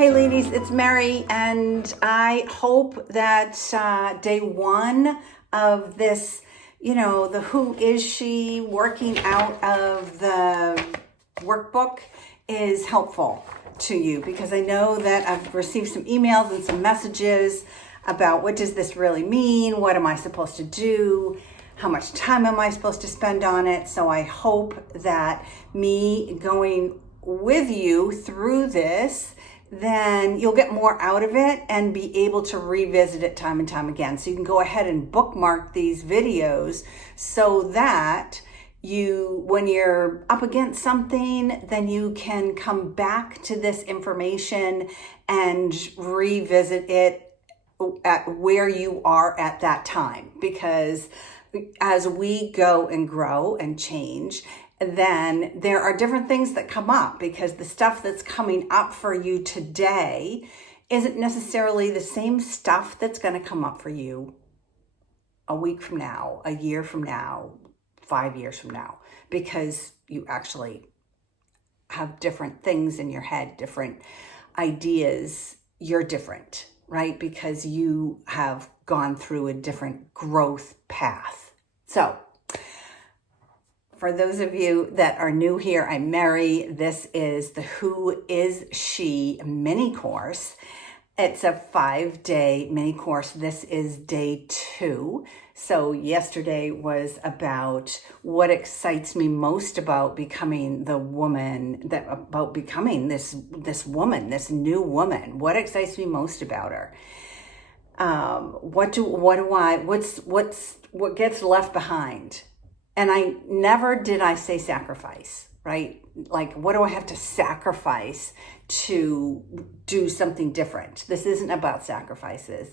Hey ladies, it's Mary, and I hope that day one of this, the Who Is She working out of the workbook is helpful to you, because I know that I've received some emails and some messages about what does this really mean? What am I supposed to do? How much time am I supposed to spend on it? So I hope that me going with you through this, then you'll get more out of it and be able to revisit it time and time again. So you can go ahead and bookmark these videos so that when you're up against something, then you can come back to this information and revisit it at where you are at that time. Because as we go and grow and change, then there are different things that come up, because the stuff that's coming up for you today isn't necessarily the same stuff that's going to come up for you a week from now, a year from now, 5 years from now, because you actually have different things in your head, different ideas. You're different, right? Because you have gone through a different growth path. So, for those of you that are new here, I'm Mary. This is the Who Is She mini course. It's a 5-day mini course. This is day 2. So yesterday was about what excites me most about becoming the woman, about becoming this woman, this new woman. What excites me most about her? What gets left behind? And never did I say sacrifice, right? Like, what do I have to sacrifice to do something different? This isn't about sacrificing.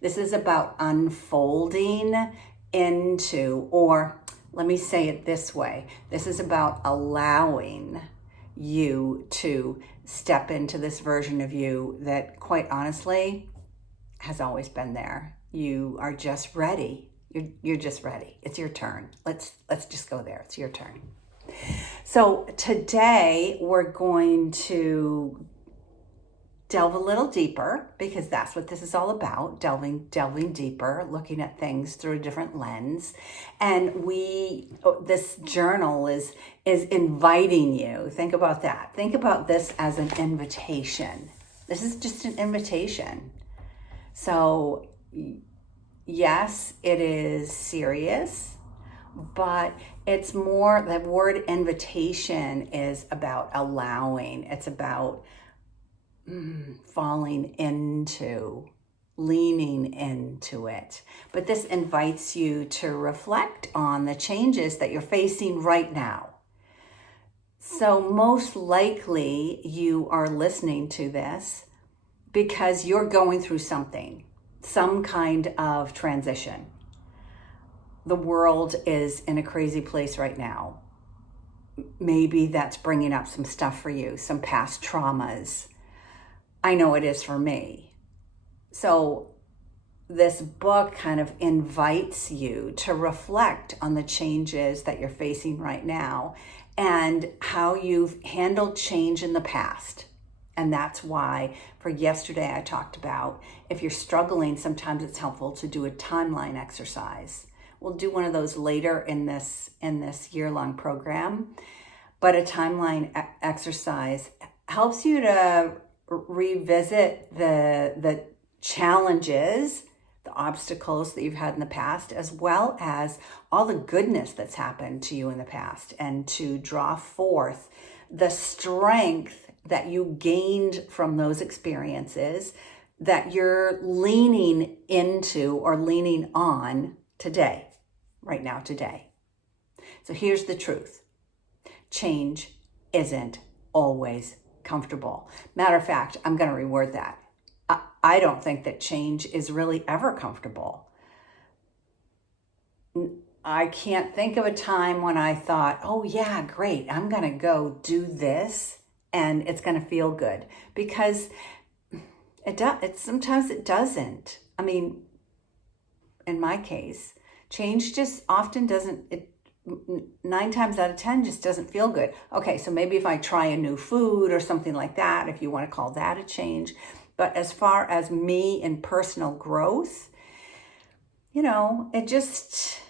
This is about unfolding into, or let me say it this way. This is about allowing you to step into this version of you that, quite honestly, has always been there. You are just ready. You're just ready. It's your turn. Let's just go there. It's your turn. So today we're going to delve a little deeper, because that's what this is all about, delving deeper, looking at things through a different lens. And this journal is inviting you. Think about that. Think about this as an invitation. This is just an invitation. So yes, it is serious, but it's more, the word invitation is about allowing. It's about falling into, leaning into it. But this invites you to reflect on the changes that you're facing right now. So most likely you are listening to this because you're going through something, some kind of transition. The world is in a crazy place right now. Maybe that's bringing up some stuff for you, some past traumas. I know it is for me. So this book kind of invites you to reflect on the changes that you're facing right now and how you've handled change in the past. And that's why for yesterday I talked about, if you're struggling, sometimes it's helpful to do a timeline exercise. We'll do one of those later in this year-long program. But a timeline exercise helps you to revisit the challenges, the obstacles that you've had in the past, as well as all the goodness that's happened to you in the past, and to draw forth the strength that you gained from those experiences that you're leaning into or leaning on today, right now, today. So here's the truth. Change isn't always comfortable. Matter of fact, I'm going to reword that. I don't think that change is really ever comfortable. I can't think of a time when I thought, oh yeah, great, I'm going to go do this and it's going to feel good, because sometimes it doesn't. I mean, in my case, change just often doesn't, 9 times out of 10 just doesn't feel good. Okay, so maybe if I try a new food or something like that, if you want to call that a change. But as far as me and personal growth, it's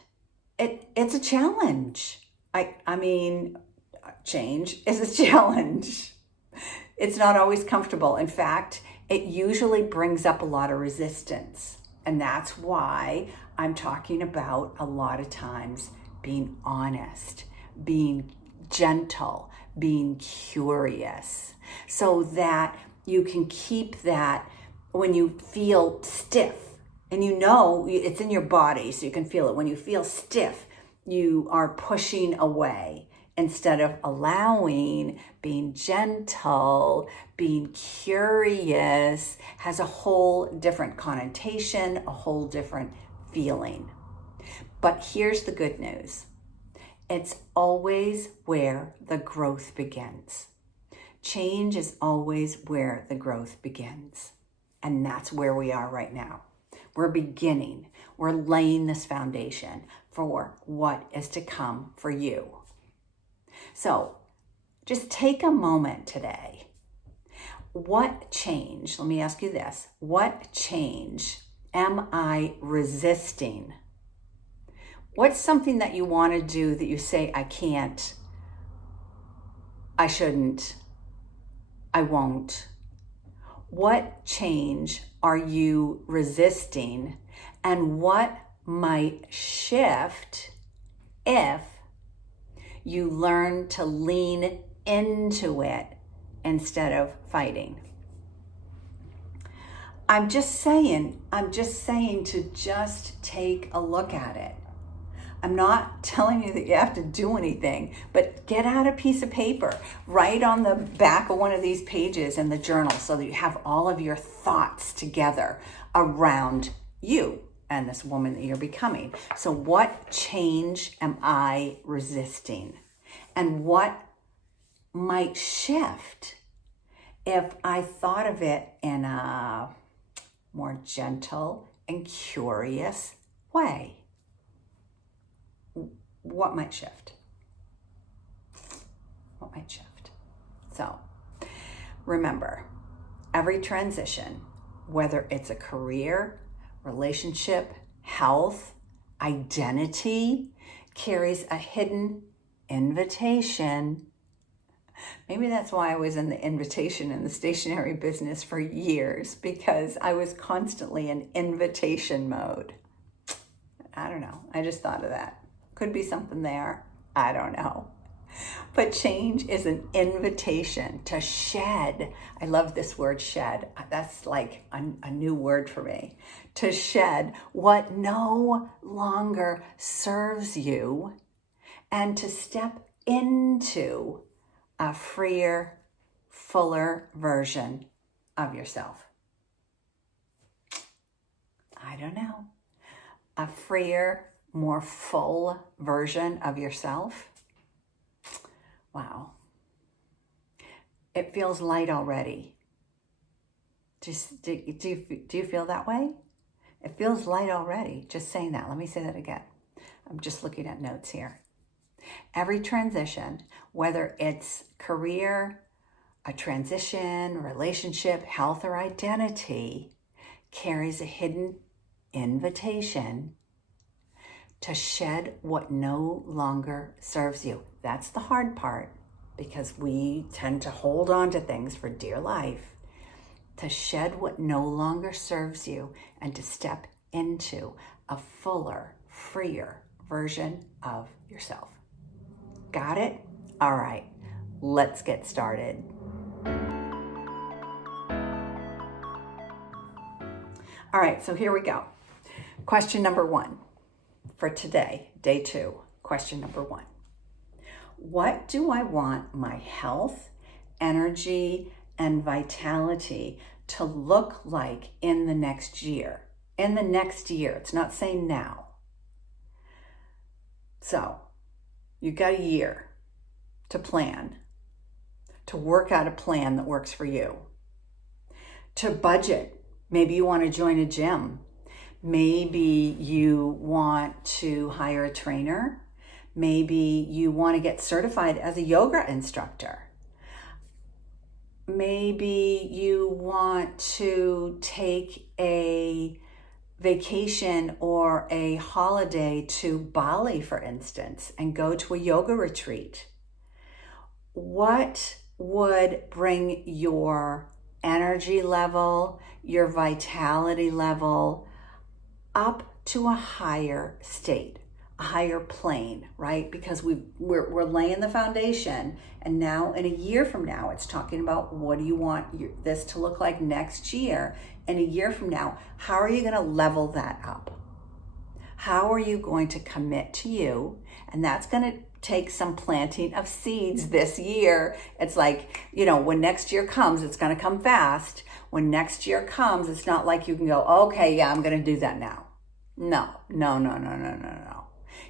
a challenge. I mean, change is a challenge. It's not always comfortable. In fact, it usually brings up a lot of resistance. And that's why I'm talking about a lot of times being honest, being gentle, being curious, so that you can keep that when you feel stiff. And it's in your body, so you can feel it. When you feel stiff, you are pushing away instead of allowing. Being gentle, being curious has a whole different connotation, a whole different feeling. But here's the good news. It's always where the growth begins. Change is always where the growth begins. And that's where we are right now. We're beginning. We're laying this foundation for what is to come for you. So just take a moment today. What change, let me ask you this, what change am I resisting? What's something that you want to do that you say, I can't, I shouldn't, I won't? What change are you resisting, and what might shift if you learn to lean into it instead of fighting? I'm just saying to just take a look at it. I'm not telling you that you have to do anything, but get out a piece of paper, write on the back of one of these pages in the journal so that you have all of your thoughts together around you and this woman that you're becoming. So what change am I resisting? And what might shift if I thought of it in a more gentle and curious way? What might shift? What might shift? So remember, every transition, whether it's a career, relationship, health, identity, carries a hidden invitation. Maybe that's why I was in the invitation in the stationery business for years, because I was constantly in invitation mode. I don't know. I just thought of that. Could be something there. I don't know. But change is an invitation to shed. I love this word, shed. That's like a new word for me. To shed what no longer serves you and to step into a freer, fuller version of yourself. I don't know. A freer, more full version of yourself. Wow. It feels light already. Do you feel that way? It feels light already. Just saying that. Let me say that again. I'm just looking at notes here. Every transition, whether it's career, a transition, relationship, health, or identity, carries a hidden invitation to shed what no longer serves you. That's the hard part, because we tend to hold on to things for dear life. To shed what no longer serves you and to step into a fuller, freer version of yourself. Got it? All right, let's get started. All right, so here we go. Question number 1 for today, day 2. Question number 1. What do I want my health, energy, and vitality to look like in the next year? In the next year. It's not saying now. So, you got a year to plan, to work out a plan that works for you, to budget. Maybe you want to join a gym. Maybe you want to hire a trainer. Maybe you want to get certified as a yoga instructor. Maybe you want to take a vacation or a holiday to Bali, for instance, and go to a yoga retreat. What would bring your energy level, your vitality level up to a higher state, a higher plane, right? Because we're laying the foundation, and now in a year from now, it's talking about what do you want this to look like next year. In a year from now, how are you going to level that up? How are you going to commit to you? And that's going to take some planting of seeds this year. It's like, when next year comes, it's going to come fast. When next year comes, it's not like you can go, okay, yeah, I'm going to do that now. No.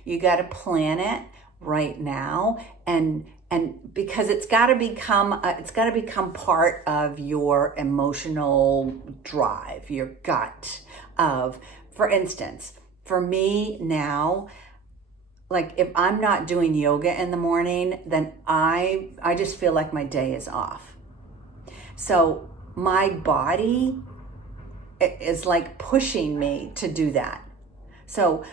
You got to plan it right now, and because it's got to become part of your emotional drive, your gut of, for instance, for me now, like if I'm not doing yoga in the morning, then I just feel like my day is off. So my body is like pushing me to do that. So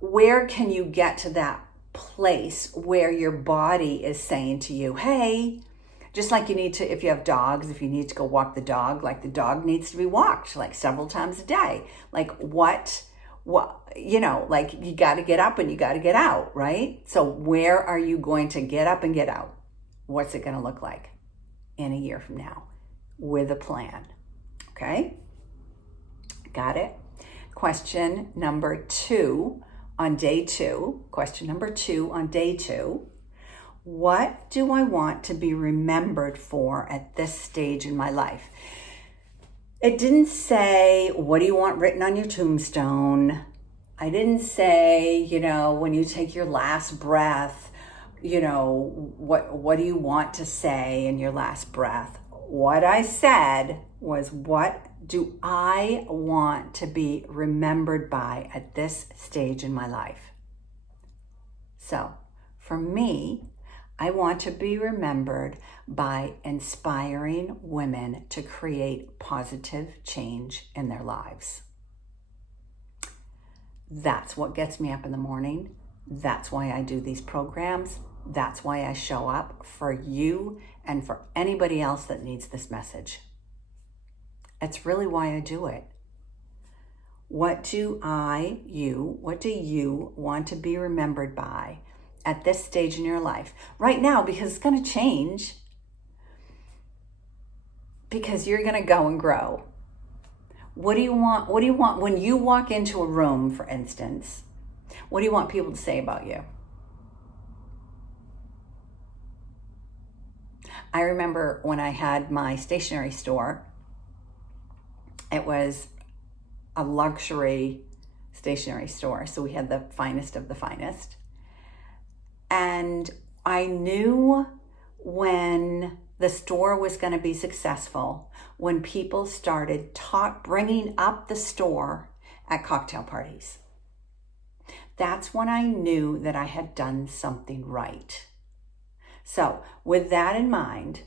where can you get to that place where your body is saying to you, hey, just like you need to, if you have dogs, if you need to go walk the dog, like the dog needs to be walked like several times a day. Like what, like you got to get up and you got to get out, right? So where are you going to get up and get out? What's it going to look like in a year from now with a plan? Okay. Got it? Question number 2 on day 2. Question number 2 on day 2. What do I want to be remembered for at this stage in my life? It didn't say, what do you want written on your tombstone? I didn't say, when you take your last breath, what do you want to say in your last breath? What I said was, what do I want to be remembered by at this stage in my life? So for me, I want to be remembered by inspiring women to create positive change in their lives. That's what gets me up in the morning. That's why I do these programs. That's why I show up for you and for anybody else that needs this message. It's really why I do it. What do you want to be remembered by at this stage in your life right now? Because it's going to change, because you're going to go and grow. What do you want when you walk into a room, for instance? What do you want people to say about you? I remember when I had my stationery store, it was a luxury stationery store. So we had the finest of the finest. And I knew when the store was going to be successful when people started bringing up the store at cocktail parties. That's when I knew that I had done something right. So with that in mind,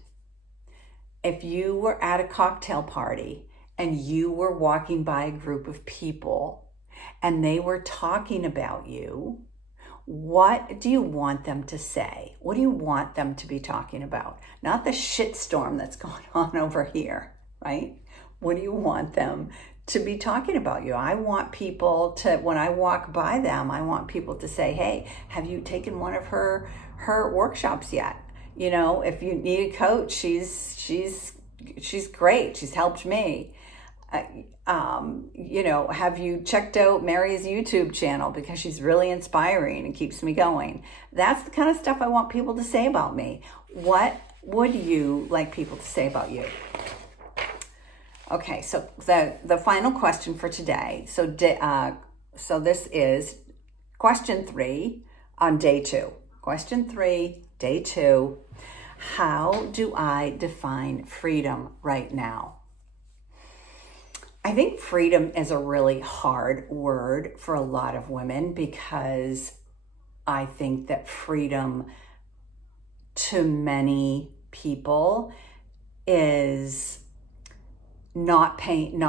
if you were at a cocktail party and you were walking by a group of people and they were talking about you, what do you want them to say? What do you want them to be talking about? Not the shitstorm that's going on over here, right? What do you want them to be talking about you? I want people to, when I walk by them, I want people to say, hey, have you taken one of her workshops yet? If you need a coach, she's great. She's helped me. Have you checked out Mary's YouTube channel, because she's really inspiring and keeps me going? That's the kind of stuff I want people to say about me. What would you like people to say about you? Okay, so the final question for today. So this is question 3 on day 2. Question 3, day 2. How do I define freedom right now? I think freedom is a really hard word for a lot of women, because I think that freedom to many people is not paying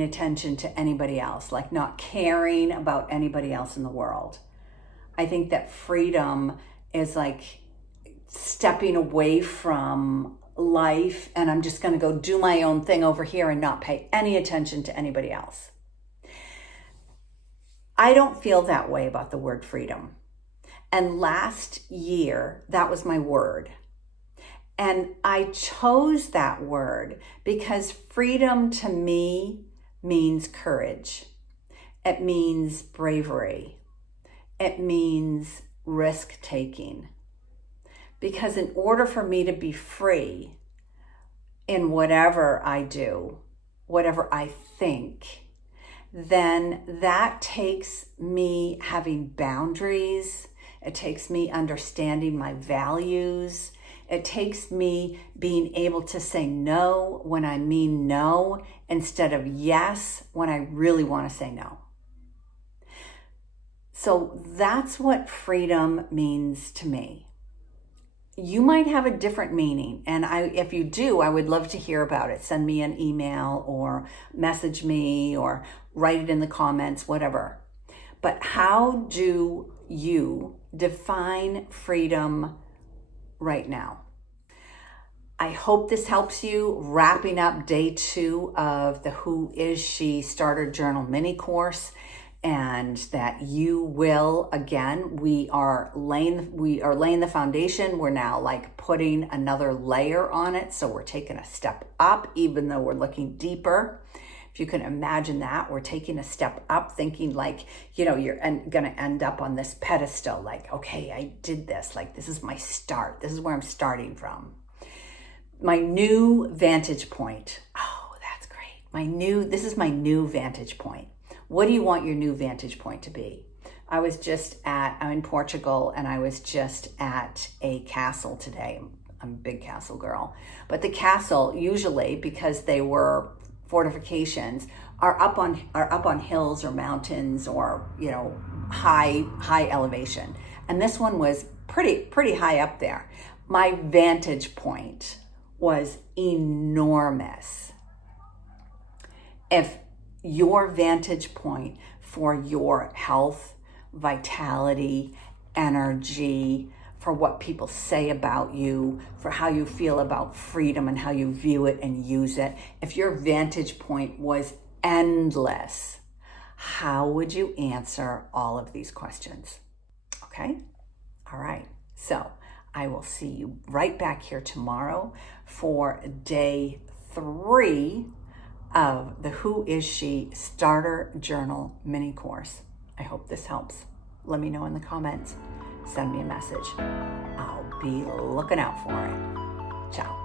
attention to anybody else, like not caring about anybody else in the world. I think that freedom is like stepping away from life and I'm just going to go do my own thing over here and not pay any attention to anybody else. I don't feel that way about the word freedom. And last year, that was my word. And I chose that word because freedom to me means courage. It means bravery. It means risk taking. Because in order for me to be free in whatever I do, whatever I think, then that takes me having boundaries. It takes me understanding my values. It takes me being able to say no when I mean no instead of yes when I really want to say no. So that's what freedom means to me. You might have a different meaning, and if you do, I would love to hear about it. Send me an email or message me or write it in the comments, whatever. But how do you define freedom right now? I hope this helps you wrapping up day 2 of the Who Is She Starter Journal mini course, and that you will, again, we are laying the foundation. We're now like putting another layer on it. So we're taking a step up, even though we're looking deeper. If you can imagine that, we're taking a step up, thinking like, you're going to end up on this pedestal. Like, okay, I did this. Like, this is my start. This is where I'm starting from. My new vantage point. Oh, that's great. This is my new vantage point. What do you want your new vantage point to be? I'm in Portugal, and I was just at a castle today. I'm a big castle girl. But the castle, usually, because they were fortifications, are up on hills or mountains or, high elevation. And this one was pretty high up there. My vantage point was enormous. If your vantage point for your health, vitality, energy, for what people say about you, for how you feel about freedom and how you view it and use it, if your vantage point was endless, how would you answer all of these questions? Okay? All right. So I will see you right back here tomorrow for day 3 of the Who Is She Starter Journal mini course. I hope this helps. Let me know in the comments. Send me a message. I'll be looking out for it. Ciao.